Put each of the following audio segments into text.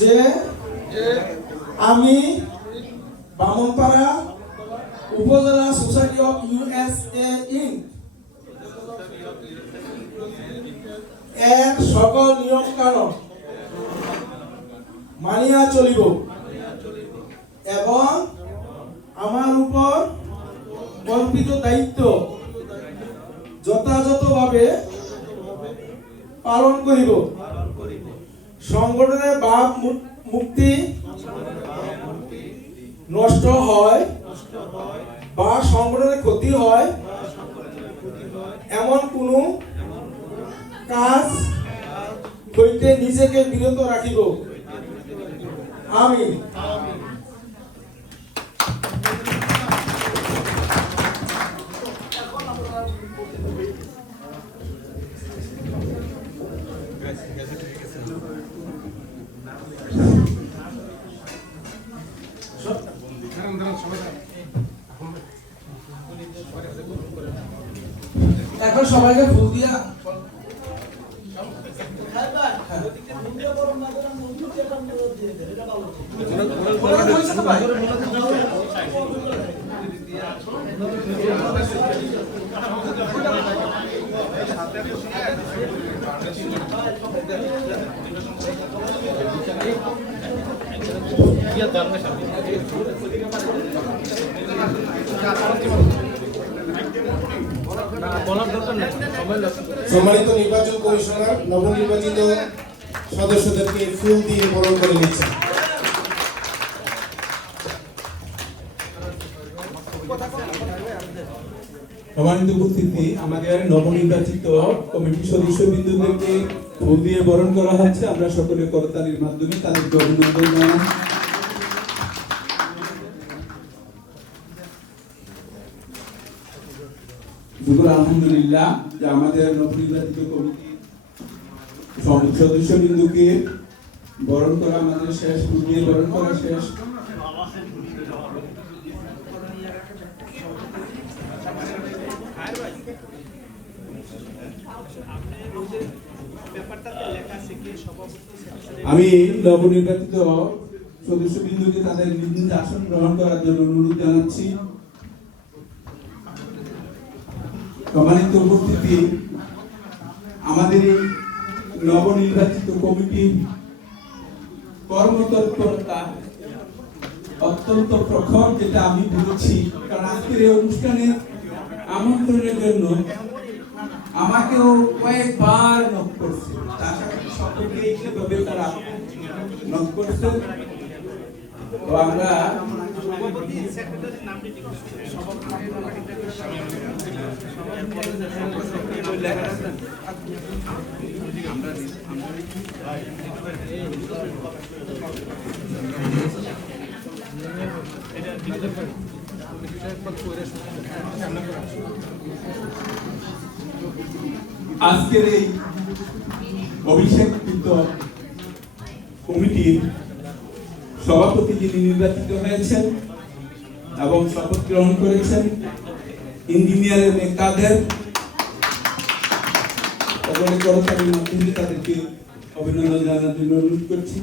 যে আমি বামনপাড়া উপজেলা সোসাইটি অফ ইউএসএ ইন। এর সকল নিয়ম কানুন মানিয়া চলিব এবং আমার উপর কল্পিত দায়িত্ব যথাযথভাবে পালন করিব। সংগঠনের বা মুক্তি নষ্ট হয় বা সংগঠনের ক্ষতি হয়, এমন কোনো কাজ হইতে নিজেকে বিরত রাখিব। আমি সবাইকে ফুল দিয়া। সম্মানিত নির্বাচন কমিশনার, নবনির্বাচিত সদস্যদেরকে ফুল দিয়ে বরণ করে নিচ্ছেন সম্মানিত উপস্থিতি আমাদের নবনির্বাচিত কমিটির সদস্যবৃন্দদেরকে ফুল দিয়ে বরণ করা হচ্ছে। আমরা সকলে করতালির মাধ্যমে তাদেরকে অভিনন্দন জানাই। দুপুর আলহামদুলিল্লাহ যে আমাদের নবনির্বাচিত কমিটির সম- সদস্যবৃন্দকে বরণ করা আমাদের শেষ ফুল বরণ করা শেষ। আমি নবনির্বাচিত সদস্যবৃন্দকে তাদের নিজ নিজ আসন গ্রহণ করার জন্য অনুরোধ জানাচ্ছি। সম্মানিত উপস্থিতি, আমাদের এই নবনির্বাচিত কমিটির কর্মতৎপরতা অত্যন্ত প্রখর, যেটা আমি বলেছি কারণ আজকের এই অনুষ্ঠানের আমন্ত্রণের জন্য আমাকেও কয়েকবার নক করছে। সকলকে তারা নক করছে। আমরা আজকের এই অভিষেককৃত কমিটির সভাপতি যিনি নির্বাচিত হয়েছেন এবং শপথ গ্রহণ করেছেন ইঞ্জিনিয়ার এম এ কাদের সকলে করতালির মাধ্যমে তাদেরকে অভিনন্দন জানার জন্য অনুরোধ করছি।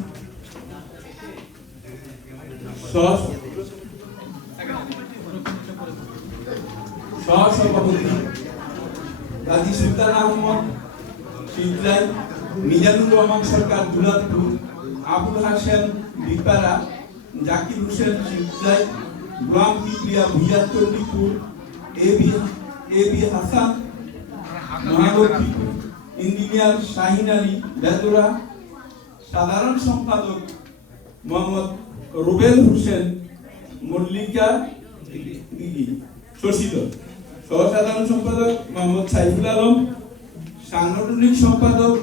সহসভাপতি Sultan Ahmad Shibrai Mizanur Rahman Sarkar Duladpur Abul Hashem Bipara Zakir Hossain Shibrai Golam Kibria Bhuiyan Chandipur A B A B Hasan Mahalakshmipur engineer Shahin Ali সাধারণ সম্পাদক মোহাম্মদ রুবেল হোসেন মল্লিকা শশীধর সহসাধারণ সম্পাদক মোহাম্মদ সাইফুল আলম, সাংগঠনিক সম্পাদক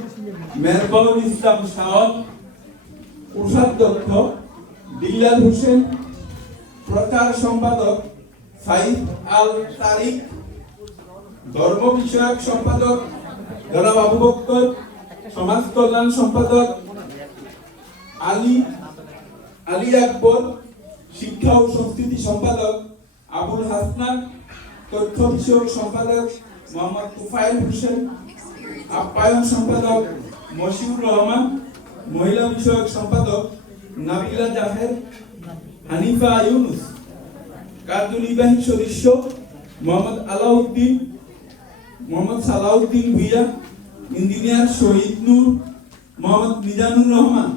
মেহবাউল ইসলাম শাহদ কোষাধ্যক্ষ দিল্লাল হোসেন, প্রচার সম্পাদক সাইফ আল তারিক, ধর্ম বিষয়ক সম্পাদক জনাব আবু বক্কর, সমাজ কল্যাণ সম্পাদক আলী আলী আকবর, শিক্ষা ও সংস্কৃতি সম্পাদক আবুল হাসনান, তথ্য বিষয়ক সম্পাদক মোহাম্মদ তুফাইল হোসেন, আপ্যায়ন সম্পাদক মশিউর রহমান, মহিলা বিষয়ক সম্পাদক নাবিলা জাহের হানিফা ইউনুস। কার্যনির্বাহী সদস্য মোহাম্মদ আলাউদ্দিন, মোহাম্মদ সালাউদ্দিন ভুইয়া, ইঞ্জিনিয়ার শহীদ নূর, মোহাম্মদ মিজানুর রহমান।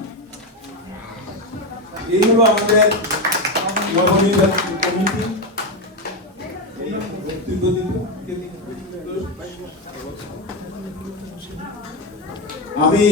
এই হলো আমাদের নবনির্বাচিত কমিটি। আমি